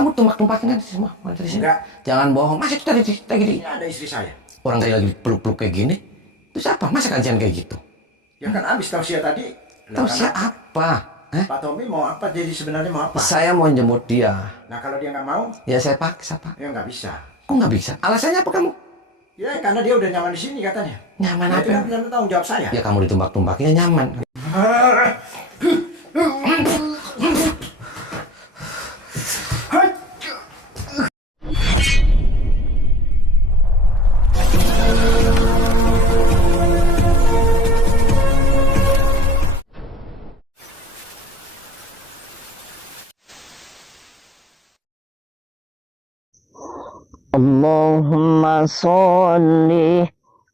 Kamu tumbak-tumpakin kan semua dari sini. Enggak. Jangan bohong. Masa itu tadi Ini ada istri saya. orang kayak lagi peluk-peluk kayak gini? Terus apa? Masa kajian kayak gitu? Ya kan habis tausiah tadi. Tahu saya apa? Hah? Pak Tommy mau apa? Jadi sebenarnya mau apa? Saya mau jemput dia. Nah kalau dia nggak mau, Ya saya paksa, Pak. ya nggak bisa. Kok nggak bisa? Alasannya apa kamu? Ya karena dia udah nyaman di sini katanya. Nyaman Nah, apa? itu kan benar tanggung jawab saya. Ya kamu ditumbak-tumbakin ya nyaman. Allahumma sholli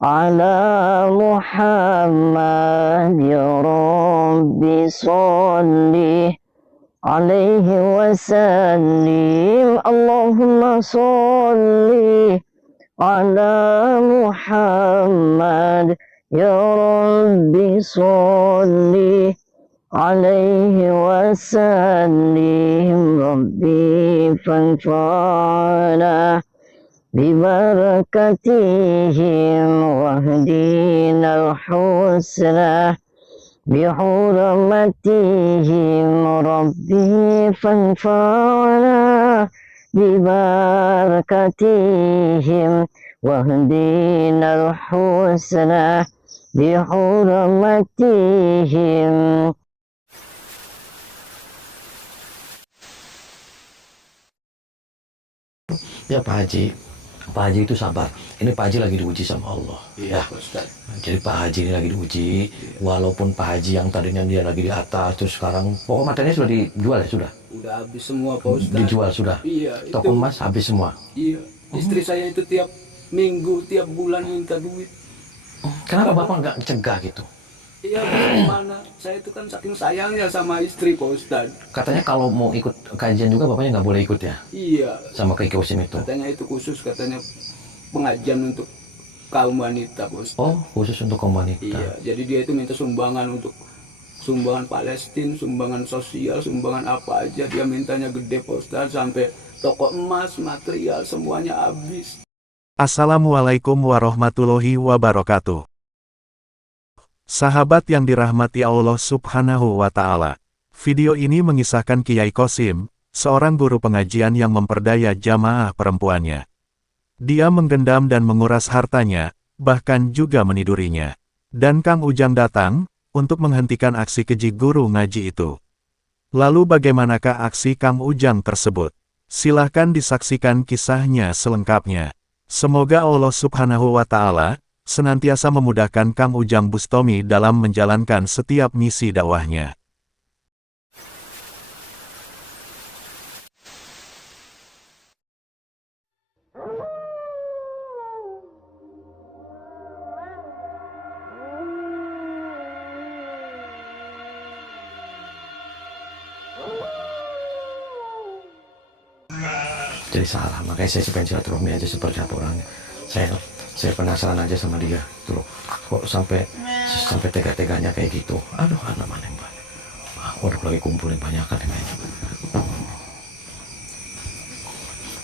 ala Muhammad ya Rabbi sholli alaihi wasallim. Allahumma sholli ala Muhammad ya Rabbi sholli alaihi wasallim. Rabbi fanfa'na ببركتهم واهدنا الحسنى بحرمتهم ربي فانفعنا ببركتهم واهدنا الحسنى بحرمتهم. Ya Pak Haji. Pak Haji itu sabar. Ini Pak Haji lagi diuji sama Allah. Iya, Ya. Pak Ustadz. Jadi Pak Haji ini lagi diuji. Walaupun Pak Haji yang tadinya dia lagi di atas, terus sekarang pokok materinya sudah dijual ya sudah. Udah habis semua Pak Ustadz. Dijual sudah. Iya, Toko emas habis semua. Iya, istri saya itu tiap minggu, tiap bulan minta duit. Kenapa Bapak nggak cegah gitu? Iya, bagaimana? Saya itu kan saking sayangnya sama istri Pak Ustadz. Katanya kalau mau ikut kajian juga Bapaknya nggak boleh ikut ya? Iya, Sama Kiai Kosim itu. katanya itu khusus, katanya pengajian untuk kaum wanita Pak Ustadz. Oh, khusus untuk kaum wanita. Iya, jadi dia itu minta sumbangan untuk sumbangan Palestina, sumbangan sosial, sumbangan apa aja. Dia mintanya gede Pak Ustadz, sampai toko emas, material, semuanya habis. Assalamualaikum warahmatullahi wabarakatuh. Sahabat yang dirahmati Allah Subhanahu wa Ta'ala, video ini mengisahkan Kiai Kosim, seorang guru pengajian yang memperdaya jamaah perempuannya. Dia menggendam dan menguras hartanya, bahkan juga menidurinya. Dan Kang Ujang datang untuk menghentikan aksi keji guru ngaji itu. Lalu bagaimanakah aksi Kang Ujang tersebut? Silahkan disaksikan kisahnya selengkapnya. Semoga Allah Subhanahu wa Ta'ala senantiasa memudahkan Kang Ujang Bustomi dalam menjalankan setiap misi dakwahnya. Jadi salah, makanya saya pengen silaturahmi aja seperti apa orangnya. Saya penasaran aja sama dia tuh loh, kok sampai tega-teganya kayak gitu. Aduh, anak mana yang banyak. Waduh, lagi kumpulin banyak kan ini.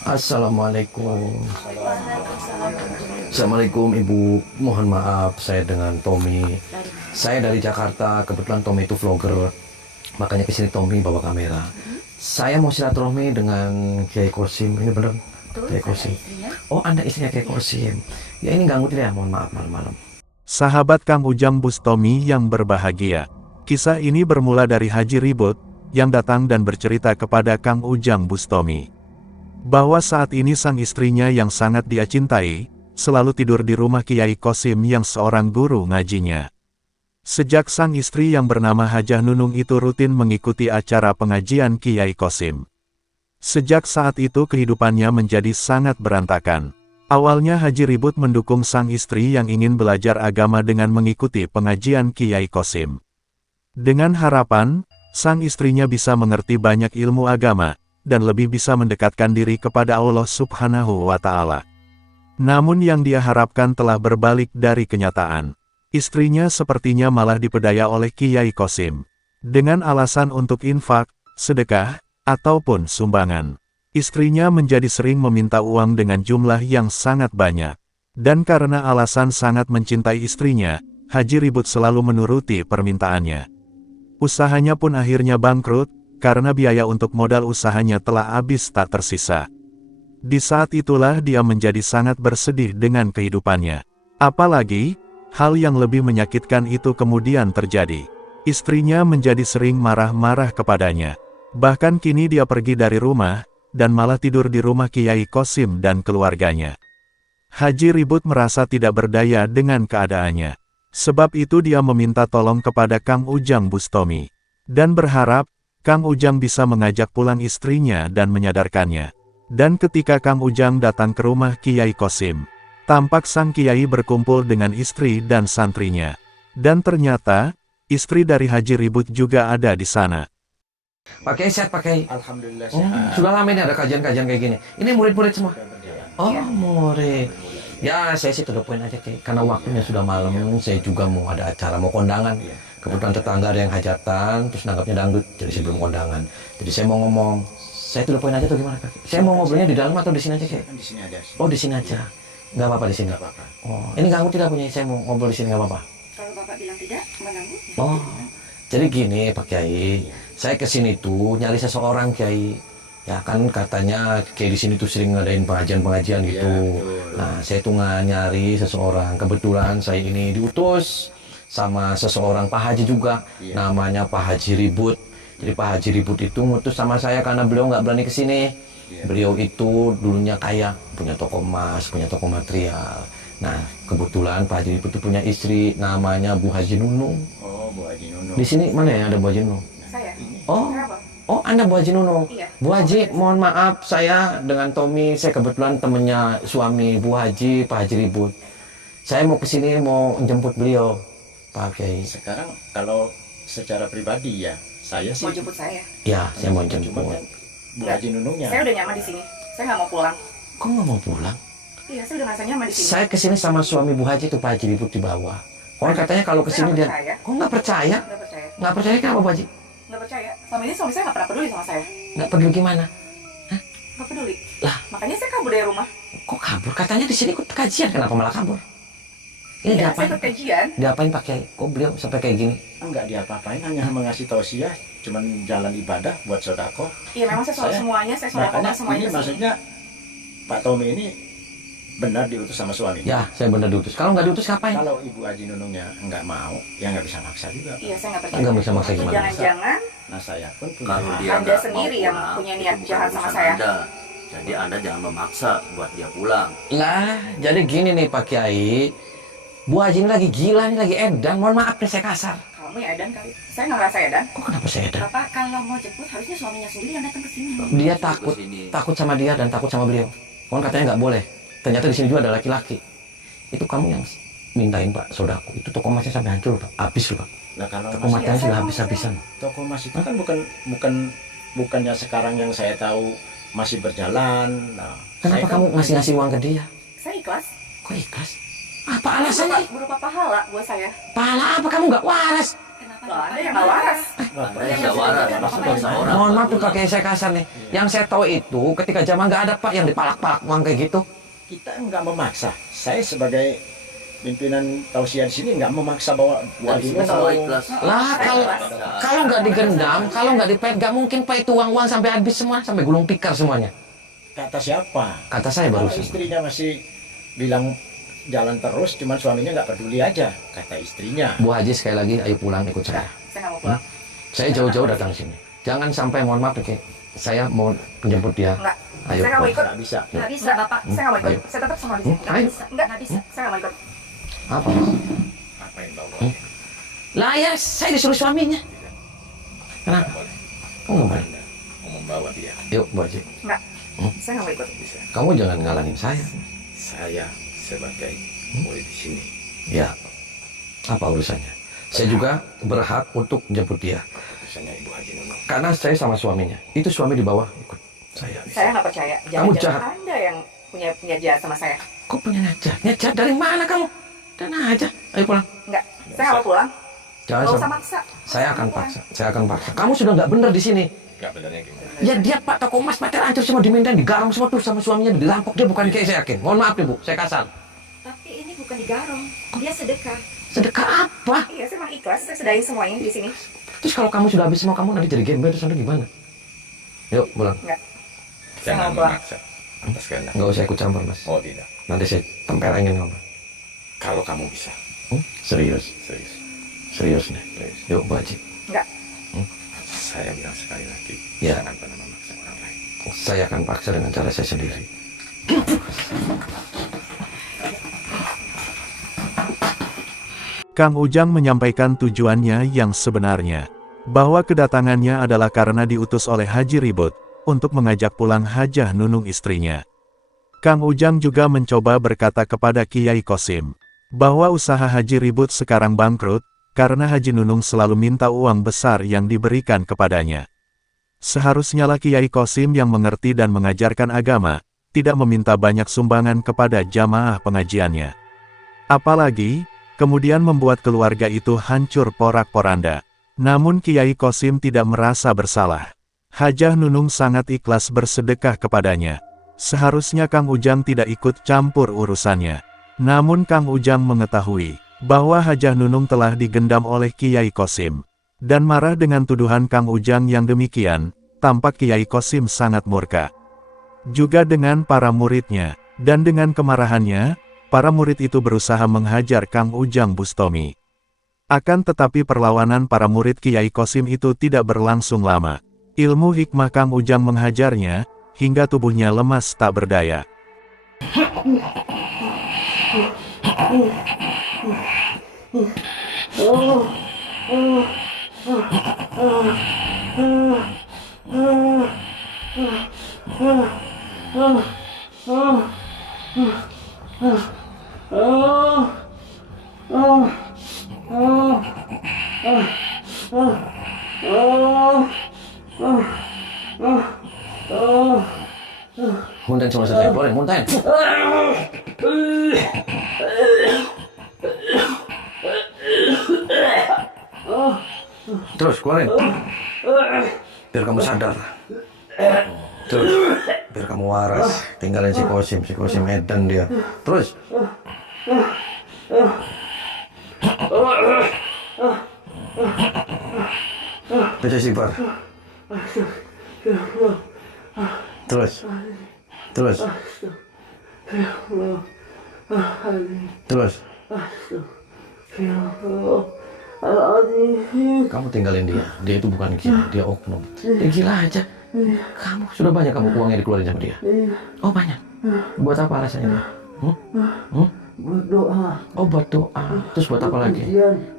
Assalamualaikum. Assalamualaikum Ibu. Mohon maaf, saya dengan Tommy. Saya dari Jakarta. Kebetulan Tommy itu vlogger, makanya kesini Tommy bawa kamera. Saya mau silaturahmi dengan Kiai Kosim. Ini bener? Kiai Kosim. Oh, Anda istrinya Kiai Kosim. Ya ini ganggu tidak ya? Mohon maaf malam-malam. Sahabat Kang Ujang Bustomi yang berbahagia. Kisah ini bermula dari Haji Ribut, yang datang dan bercerita kepada Kang Ujang Bustomi. Bahwa saat ini sang istrinya yang sangat dia cintai, selalu tidur di rumah Kiai Kosim yang seorang guru ngajinya. Sejak sang istri yang bernama Hajah Nunung itu rutin mengikuti acara pengajian Kiai Kosim. Sejak saat itu kehidupannya menjadi sangat berantakan. Awalnya Haji Ribut mendukung sang istri yang ingin belajar agama dengan mengikuti pengajian Kiai Kosim. Dengan harapan, sang istrinya bisa mengerti banyak ilmu agama, dan lebih bisa mendekatkan diri kepada Allah Subhanahu wa Ta'ala. Namun yang dia harapkan telah berbalik dari kenyataan. Istrinya sepertinya malah dipedaya oleh Kiai Kosim, dengan alasan untuk infak, sedekah, ataupun sumbangan. Istrinya menjadi sering meminta uang dengan jumlah yang sangat banyak. Dan karena alasan sangat mencintai istrinya, Haji Ribut selalu menuruti permintaannya. Usahanya pun akhirnya bangkrut, karena biaya untuk modal usahanya telah habis tak tersisa. Di saat itulah dia menjadi sangat bersedih dengan kehidupannya. Apalagi, hal yang lebih menyakitkan itu kemudian terjadi. Istrinya menjadi sering marah-marah kepadanya. Bahkan kini dia pergi dari rumah, dan malah tidur di rumah Kiai Qasim dan keluarganya. Haji Ribut merasa tidak berdaya dengan keadaannya. Sebab itu dia meminta tolong kepada Kang Ujang Bustomi. Dan berharap, Kang Ujang bisa mengajak pulang istrinya dan menyadarkannya. Dan ketika Kang Ujang datang ke rumah Kiai Qasim, tampak sang Kiai berkumpul dengan istri dan santrinya. Dan ternyata, istri dari Haji Ribut juga ada di sana. Pakai sehat, pakai. Alhamdulillah Oh, sehat. sudah lama ini ada kajian-kajian kayak gini. Ini murid-murid semua. Sudah berjalan. Oh, murid. Ya, saya sih to the point aja, Kay. Karena waktunya sudah malam, saya juga mau ada acara, mau kondangan. Kebetulan tetangga ada yang hajatan, terus nanggapnya dangdut, jadi sebelum kondangan. Jadi saya mau ngomong, saya to the point aja tuh gimana, Kak? Saya mau ngobrolnya di dalam atau di sini aja, Kay? Kan di sini aja. Oh, di sini aja. Nggak apa-apa di sini. Nggak apa-apa. Oh, ini ganggu tidak punya, saya mau ngobrol di sini nggak apa-apa. Kalau Bapak bilang tidak, mengganggu. Oh, jadi gini Pak Kiai, saya kesini tuh nyari seseorang Kiai. Ya kan katanya Kiai di sini tuh sering ngadain pengajian-pengajian gitu. betul. Nah, saya tuh nyari seseorang. Kebetulan saya ini diutus sama seseorang Pak Haji juga. Iya. Namanya Pak Haji Ribut. Jadi Pak Haji Ribut itu ngutus sama saya karena beliau nggak berani kesini. Iya. Beliau itu dulunya kaya, punya toko emas, punya toko material. Nah, kebetulan Pak Haji Ribut itu punya istri namanya Bu Haji Nunung. Oh, Bu Haji Nunung. Di sini mana ya ada Bu Haji Nunung? Saya. Oh, Kenapa? oh Anda Bu Haji Nunung. Iya. Bu Haji, mohon maaf saya dengan Tommy, saya kebetulan temennya suami Bu Haji, Pak Haji Ribut. Saya mau kesini mau jemput beliau, Pak Kiai. Sekarang kalau secara pribadi ya, saya sih. Mau jemput saya? Ya, saya mau Cuma jemput. kan Bu Haji Nunungnya. Saya udah nyaman di sini. Saya nggak mau pulang. Kok nggak mau pulang? Iya, saya udah ngerasa nyaman di sini. Saya kesini sama suami Bu Haji tuh Pak Haji Ribut di bawah. Orang katanya kalau kesini dia, Saya nggak percaya. kok nggak percaya? Nggak percaya. Nggak percaya kenapa Bu Haji? Nggak percaya. Selama ini suami saya nggak pernah peduli sama saya. Nggak peduli gimana? Nggak peduli. Lah. Makanya saya kabur dari rumah. Kok kabur? Katanya di sini ikut kajian, kenapa malah kabur? Ini Iya, saya diapain? ikut kajian. Diapain Pak Kiai? Kok beliau sampai kayak gini? Enggak diapa-apain, hanya mengasih tausiah, cuman jalan ibadah buat sodako. Iya, memang saya Saya- semuanya, saya sudah Makanya lakukan semuanya ini ke sini. maksudnya Pak Tommy ini benar diutus sama suami. Ya, saya benar diutus. Kalau nggak diutus ngapain? Kalau Ibu Haji Nunungnya nggak mau, ya nggak bisa maksa juga. Iya, saya nggak percaya. Nggak bisa maksa Atau gimana? jangan-jangan Nah saya pun punya. Kalau dia Anda nggak sendiri mau yang pulang, punya itu niat bukan jahat sama urusan saya. Anda. Jadi Anda jangan memaksa buat dia pulang. Lah, jadi gini nih Pak Kiai. Bu Haji ini lagi gila nih, lagi edan. Mohon maaf nih saya kasar. kamu ya Edan kali. Saya nggak ngerasa Edan. Kok kenapa saya edan? Bapak kalau mau jemput harusnya suaminya sendiri yang datang ke sini. Dia Suruh takut, kesini. takut sama dia dan takut sama beliau. Orang katanya nggak boleh. Ternyata di sini juga ada laki-laki. Itu kamu yang mintain Pak Sodaku. Itu toko emasnya sampai hancur Pak. Habis loh Pak. Nah kalau Toko masih emasnya saya sudah mau habis-habisan. toko emas itu kan bukannya sekarang yang saya tahu masih berjalan. Nah, Kenapa saya kan- kamu ngasih-ngasih uang ke dia? Saya ikhlas. Kok ikhlas? Apa alasannya? Berupa pahala buat saya. Pahala apa kamu nggak waras? Kenapa? Nggak ada yang nggak waras. Bapak Anda yang nggak waras, Bapak maksud yang bangsa nggak orang. Mohon maaf tuh pakai saya kasar nih. Yang saya tahu itu ketika zaman nggak ada Pak yang dipalak-palak uang kayak gitu. kita nggak memaksa. Saya sebagai pimpinan tausiah di sini nggak memaksa bahwa Bu Dan Haji kita Nunung. ikhlas. Lah kalau nggak digendam, kalau nggak dipegang, nggak mungkin Pak itu uang-uang sampai habis semua, sampai gulung tikar semuanya. Kata siapa? Kata saya Kalau barusan. istrinya masih bilang jalan terus, cuman suaminya nggak peduli aja. Kata istrinya. Bu Haji sekali lagi, ayo pulang ikut saya. Saya nggak mau pulang. Saya jauh-jauh datang sini. Jangan sampai mohon maaf Kek. Saya mau menjemput dia. Nggak. Ayo. Saya nggak mau pulang. ikut. Nggak bisa. Nggak bisa, Bapak. Saya nggak mau ikut. Ayo. Saya tetap sama di sini. Nggak Ayo. bisa. Nggak bisa. Saya nggak mau ikut. Apa? Apain bawa? Lah ya, saya disuruh suaminya. Kenapa? Oh nggak boleh. Mau membawa dia. Yuk Bu Haji. Nggak. Saya nggak mau ikut. Bisa. Kamu jangan ngalangin saya. Saya sebagai murid di sini. Ya. Apa urusannya? Saya juga berhak untuk menjemput dia. Urusannya Ibu Haji Nunung. Karena saya sama suaminya. Itu suami di bawah ikut saya. Saya nggak percaya. Kamu Jangan-jangan jahat. Anda yang punya jahat sama saya. Kok punya najat? Najat dari mana kamu? Dan aja. Ayo pulang. Nggak. Saya nggak mau pulang. Jangan Nggak usah sampai. maksa. Saya akan paksa. Saya akan paksa. Kamu sudah nggak benar di sini. Nggak benernya gimana? Ya dia Pak, toko emas material hancur semua, dimintain, digarong semua tuh sama suaminya, dirampok. Dia bukan kiai, saya yakin. Mohon maaf nih Bu, saya kasar. Tapi ini bukan digarong. Dia sedekah. Sedekah apa? Iya, saya memang ikhlas. Saya sedain semuanya di sini. Terus kalau kamu sudah habis semua, kamu nanti jadi gembel, terus nanti gimana? Yuk, pulang. Enggak. Saya Jangan mau pulang. memaksa atas kehendak. Nggak usah ikut campur, Mas. Oh tidak. Nanti saya tempelengin kamu. Kalau kamu bisa, Serius. serius, Serius nih. serius. Yuk, Bu Haji. Enggak. Saya bilang sekali lagi, Ya. jangan pernah memaksa orang lain. Saya akan paksa dengan cara saya sendiri. Kang Ujang menyampaikan tujuannya yang sebenarnya, bahwa kedatangannya adalah karena diutus oleh Haji Ribut, untuk mengajak pulang Hajah Nunung istrinya. Kang Ujang juga mencoba berkata kepada Kiai Kosim, bahwa usaha Haji Ribut sekarang bangkrut, karena Haji Nunung selalu minta uang besar yang diberikan kepadanya. Seharusnya lah Kiai Kosim yang mengerti dan mengajarkan agama, tidak meminta banyak sumbangan kepada jamaah pengajiannya. Apalagi, kemudian membuat keluarga itu hancur porak-poranda. Namun Kiai Kosim tidak merasa bersalah. Hajah Nunung sangat ikhlas bersedekah kepadanya. Seharusnya Kang Ujang tidak ikut campur urusannya. Namun Kang Ujang mengetahui bahwa Hajah Nunung telah digendam oleh Kiai Kosim. Dan marah dengan tuduhan Kang Ujang yang demikian, tampak Kiai Kosim sangat murka. Juga dengan para muridnya, dan dengan kemarahannya, para murid itu berusaha menghajar Kang Ujang Bustomi. Akan tetapi perlawanan para murid Kiai Kosim itu tidak berlangsung lama. Ilmu hikmah Kang Ujang menghajarnya, hingga tubuhnya lemas tak berdaya. Muntahin semua saya, keluarin, muntahin. Terus, keluarin. Biar kamu sadar. Terus, biar kamu waras. Tinggalin si Kosim edan dia. Terus. Baca istighfar. Terus. Terus. Terus. Kamu tinggalin dia. Dia itu bukan gila, dia oknum. Dia gila aja. Kamu sudah banyak kamu uangnya dikeluarin sama dia. Oh banyak. Buat apa alasannya dia? Buat doa. Oh buat doa. Terus buat apa lagi?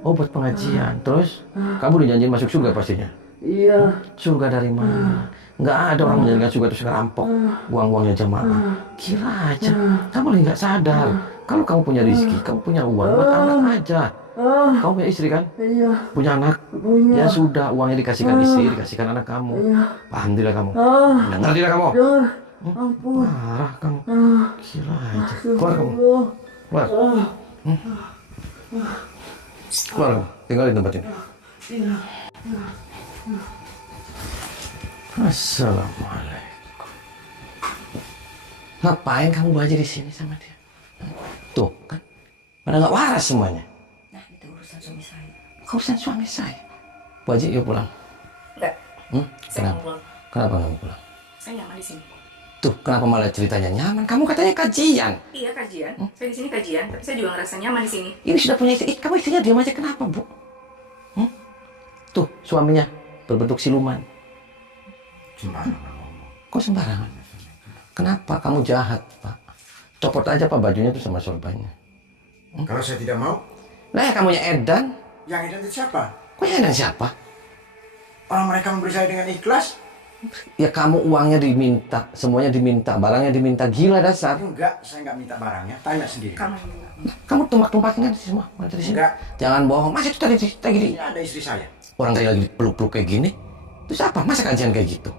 Oh buat pengajian. Terus kamu dijanjiin masuk surga pastinya. Iya. Surga dari mana? Nggak ada orang menjanjikan surga terus ngerampok uang-uangnya jemaah. Gila aja. Kamu lagi nggak sadar. Kalau kamu punya rezeki, kamu punya uang buat anak aja. Kamu punya istri kan? Iya. Punya anak? Punya. Ya sudah, uangnya dikasihkan istri, dikasihkan anak kamu. Paham tidak kamu? Dengar tidak kamu? Ampun. Marah kamu. Gila aja. Keluar kamu. Keluar. Keluar kamu. Tinggalin tempat ini. Assalamualaikum. Ngapain kamu belajar di sini sama dia? Tuh kan, pada nggak waras semuanya. Nah, itu urusan suami saya. Urusan suami saya. Bu Haji, yuk pulang. Enggak. Kenapa? Saya mau pulang. Kenapa nggak mau pulang? Saya nyaman di sini. Tuh, kenapa malah ceritanya nyaman? Kamu katanya kajian. Iya, kajian. Saya di sini kajian, tapi saya juga ngerasa nyaman di sini. Ini sudah punya istri. Kamu istrinya diam aja, kenapa, Bu? Tuh, suaminya berbentuk siluman. Sembarangan. Kok sembarangan? Kenapa kamu jahat, Pak? Copot aja Pak bajunya tuh sama sorbannya. Kalau saya tidak mau, Nah, ya kamunya edan. yang edan itu siapa? Kok yang edan siapa? Orang mereka memberi saya dengan ikhlas. Ya kamu uangnya diminta, semuanya diminta, barangnya diminta, gila dasar. Enggak, saya enggak minta barangnya. Tanya sendiri. Kamu yang bilang. Kamu tumpah-tumpahin kan semua, mana dari sini? Enggak. Jangan bohong. Masa itu tadi Ini ada istri saya. orang tadi lagi peluk-peluk kayak gini. Terus apa? Masa kajian kayak gitu?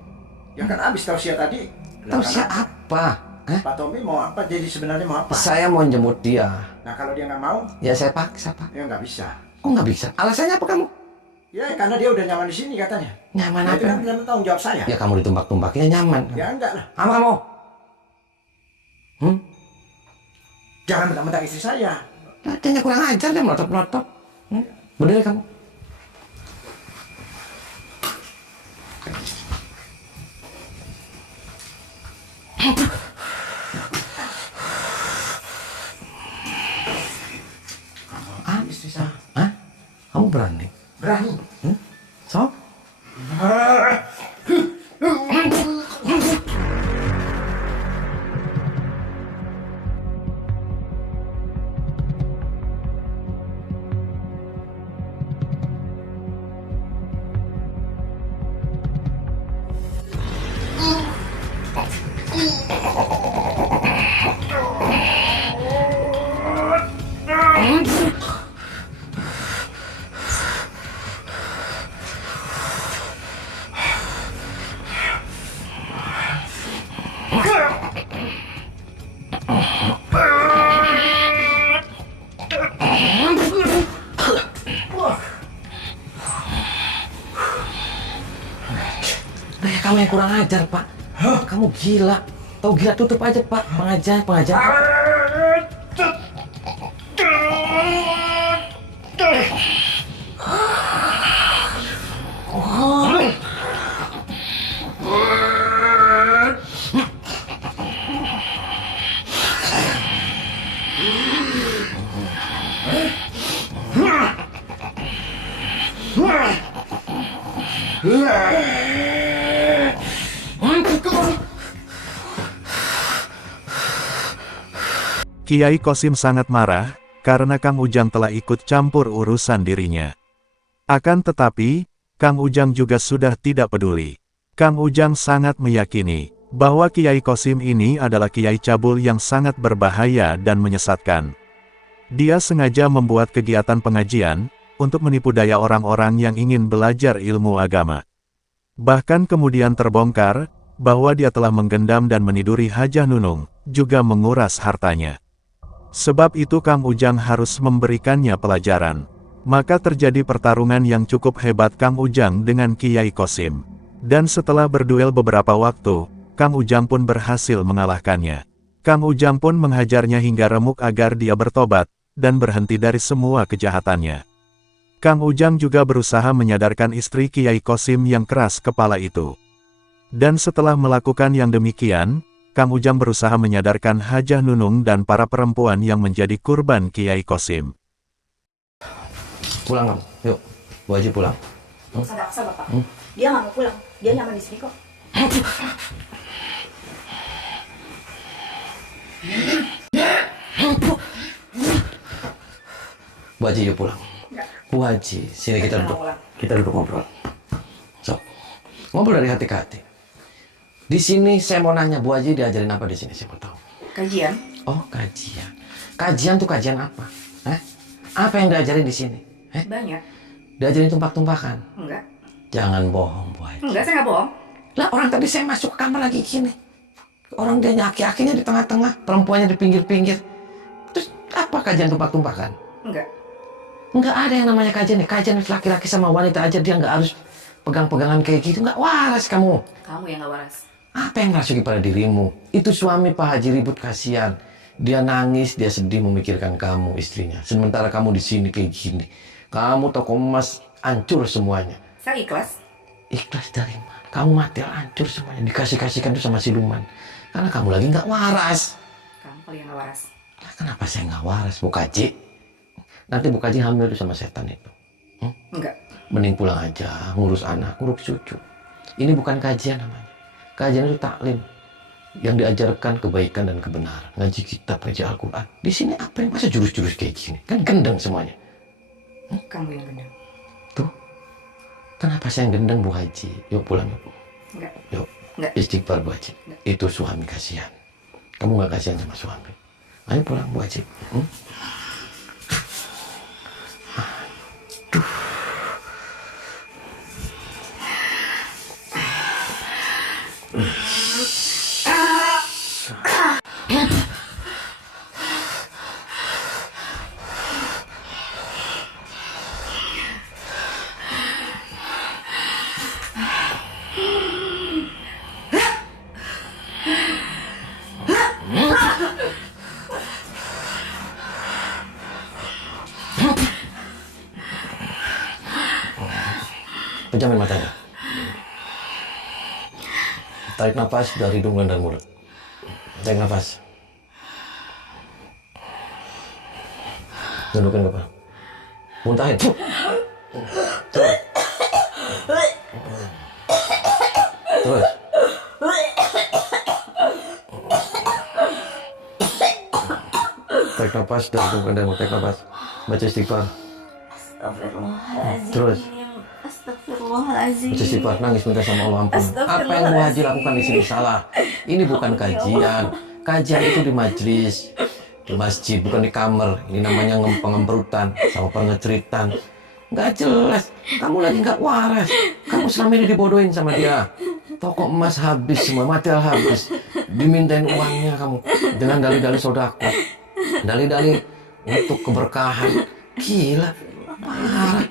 Yang kan habis tausiah tadi. Tahu siapa? Apa? Hah? Pak Tommy mau apa? Jadi sebenarnya mau apa? Saya mau jemput dia. Nah kalau dia nggak mau, Ya saya paksa Pak. ya nggak bisa. Kok nggak bisa? Alasannya apa kamu? Ya karena dia udah nyaman di sini katanya. Nyaman Nah, itu apa? kan tanggung jawab saya. Ya kamu ditumbak-tumbakin ya nyaman. Ya enggak lah. Apa kamu? Jangan mentang-mentang istri saya. Latihannya kurang ajar dia melotot-melotot. Berdiri kamu. Istri saya. Hah? Kamu berani? Berani. So? Kamu yang kurang ajar, Pak. Kamu gila. Tahu gila tutup aja, Pak. Pengajar. Kiai Kosim sangat marah, karena Kang Ujang telah ikut campur urusan dirinya. Akan tetapi, Kang Ujang juga sudah tidak peduli. Kang Ujang sangat meyakini, bahwa Kiai Kosim ini adalah Kiai cabul yang sangat berbahaya dan menyesatkan. Dia sengaja membuat kegiatan pengajian, untuk menipu daya orang-orang yang ingin belajar ilmu agama. Bahkan kemudian terbongkar, bahwa dia telah menggendam dan meniduri Hajah Nunung, juga menguras hartanya. Sebab itu Kang Ujang harus memberikannya pelajaran. Maka terjadi pertarungan yang cukup hebat Kang Ujang dengan Kiai Kosim. Dan setelah berduel beberapa waktu, Kang Ujang pun berhasil mengalahkannya. Kang Ujang pun menghajarnya hingga remuk agar dia bertobat, dan berhenti dari semua kejahatannya. Kang Ujang juga berusaha menyadarkan istri Kiai Kosim yang keras kepala itu. Dan setelah melakukan yang demikian, Kang Ujang berusaha menyadarkan Hajah Nunung dan para perempuan yang menjadi kurban Kiai Kosim. Pulang kamu. Yuk. Bu Haji pulang. Sadar Bapak. Dia nggak mau pulang. Dia nyaman di sini kok. Bu Haji yuk pulang. Bu Haji, sini kita duduk. Kita duduk ngobrol. So, ngobrol dari hati ke hati. Di sini saya mau nanya, Bu Haji diajarin apa di sini? Saya mau tahu. Kajian. Oh, kajian. Kajian tuh kajian apa? Apa yang diajarin di sini? Banyak. Diajarin tumpak-tumpakan? Enggak. Jangan bohong, Bu Haji. Enggak, saya nggak bohong. Lah, orang tadi saya masuk ke kamar lagi gini. Orang dia aki-akinya di tengah-tengah, perempuannya di pinggir-pinggir. Terus apa kajian tumpak-tumpakan? Enggak. Nggak ada yang namanya kajian nih. Kajian laki-laki sama wanita aja, dia nggak harus pegang-pegangan kayak gitu. Nggak waras kamu. Kamu yang nggak waras. Apa yang rasuki pada dirimu? Itu suami Pak Haji ribut, kasihan. Dia nangis, dia sedih memikirkan kamu, istrinya. Sementara kamu di sini kayak gini. Kamu toko emas, hancur semuanya. Saya ikhlas. Ikhlas dari mana? Kamu mati hancur semuanya. Dikasih-kasihkan tuh sama siluman. Karena kamu lagi nggak waras. Kamu kali yang nggak waras. Lah, kenapa saya nggak waras, Bu Kaji? Nanti Bu Kaji hamil tuh sama setan itu. Enggak. Mending pulang aja, ngurus anak, ngurus cucu. Ini bukan kajian namanya. Kajian itu taklim. Yang diajarkan kebaikan dan kebenaran. Ngaji kitab, ngaji Al-Quran. Di sini apa yang masa jurus-jurus kayak gini? Kan gendeng semuanya. Kamu yang gendang. Tuh. Kenapa saya yang gendeng, Bu Haji? Yuk pulang yuk. Enggak. Yuk. Enggak. Istighfar, Bu Haji. Itu suami kasihan. Kamu nggak kasihan sama suami. Ayo pulang, Bu Haji. Pejamin matanya. Tarik nafas dari hidung dan mulut. Tarik nafas. Tundukin kepala. Muntahin. Terus. Terus. Tarik nafas dari hidung dan mulut. Tarik nafas. Baca istighfar. Astagfirullahaladzim. Terus. Astagfirullahaladzim. Baca istighfar, nangis minta sama Allah ampun. Apa yang Bu Haji lakukan di sini salah. Ini bukan kajian. Kajian itu di majelis, di masjid, bukan di kamar. Ini namanya pengemperutan sama pengeceritan. Nggak jelas. Kamu lagi nggak waras. Kamu selama ini dibodohin sama dia. Toko emas habis semua, material habis. Dimintain uangnya kamu dengan dalih-dalih sodako, dalih-dalih untuk keberkahan. Gila, parah.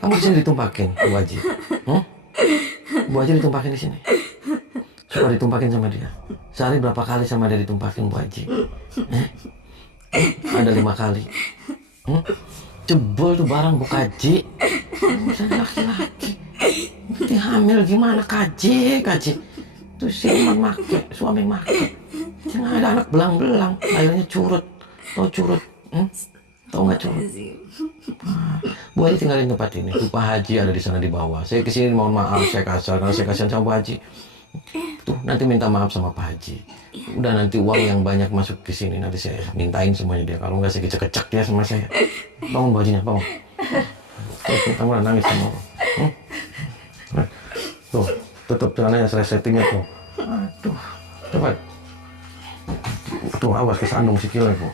Kamu di sini ditumpakin, Bu Haji. Bu Haji ditumpakin di sini. Suka ditumpakin sama dia. Sehari berapa kali sama dia ditumpakin, Bu Haji? Ada 5 kali. Jebol tuh barang Bu Haji. Misalnya laki-laki. Nanti hamil gimana kaji. Tuh si Iman make, suami make. Jangan ada anak belang-belang. Airnya curut. Tau curut? Tahu nggak curut? Bu Haji tinggalin tempat ini. Pak Haji ada di sana di bawah. Saya kesini mohon maaf, saya kasar karena saya kasihan sama Bu Haji. Tuh nanti minta maaf sama Pak Haji. Udah nanti uang yang banyak masuk ke sini nanti saya mintain semuanya dia. Kalau nggak saya kecek-kecek dia sama saya. Bangun Bu Hajinya, bangun. Kamu udah nangis sama Allah. Tuh, tutup celananya, saya settingnya tuh. Aduh, cepat. Tuh awas kesandung sikilnya Bu.